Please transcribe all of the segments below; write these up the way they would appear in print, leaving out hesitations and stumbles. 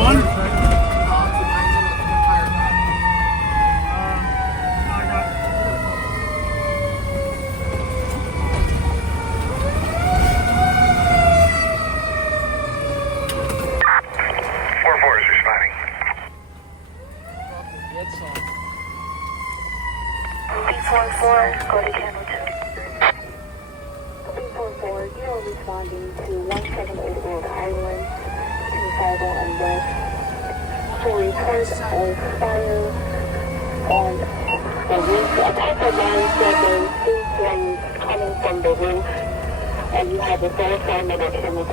one? B44, go to channel 2. B44, you are responding to 178 Rhode Island, 250 and West, for report of fire on the roof. A type of line said there are two flames coming from the roof, and you have a full fireman at channel 2.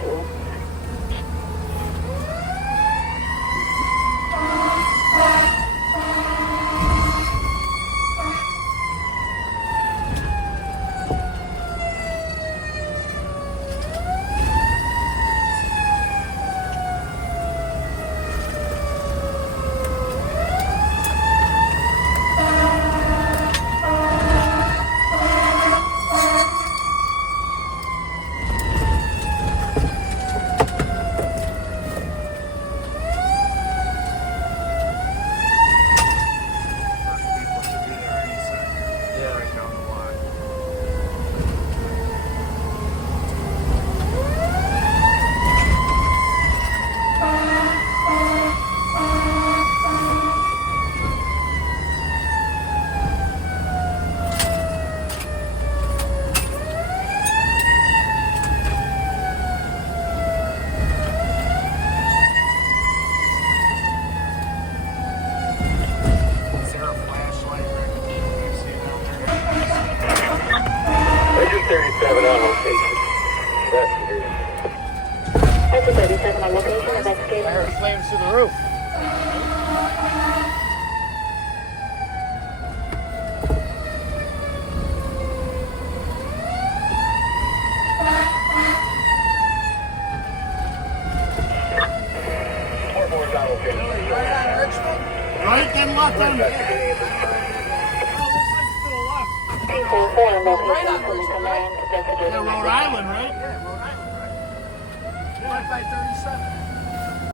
That's 37 on location, investigating. I heard flames through the roof. Right, then left on it. P44 location from command, investigating. Yeah, Rhode Island, right? Yeah, Rhode Island, right? Right by 37.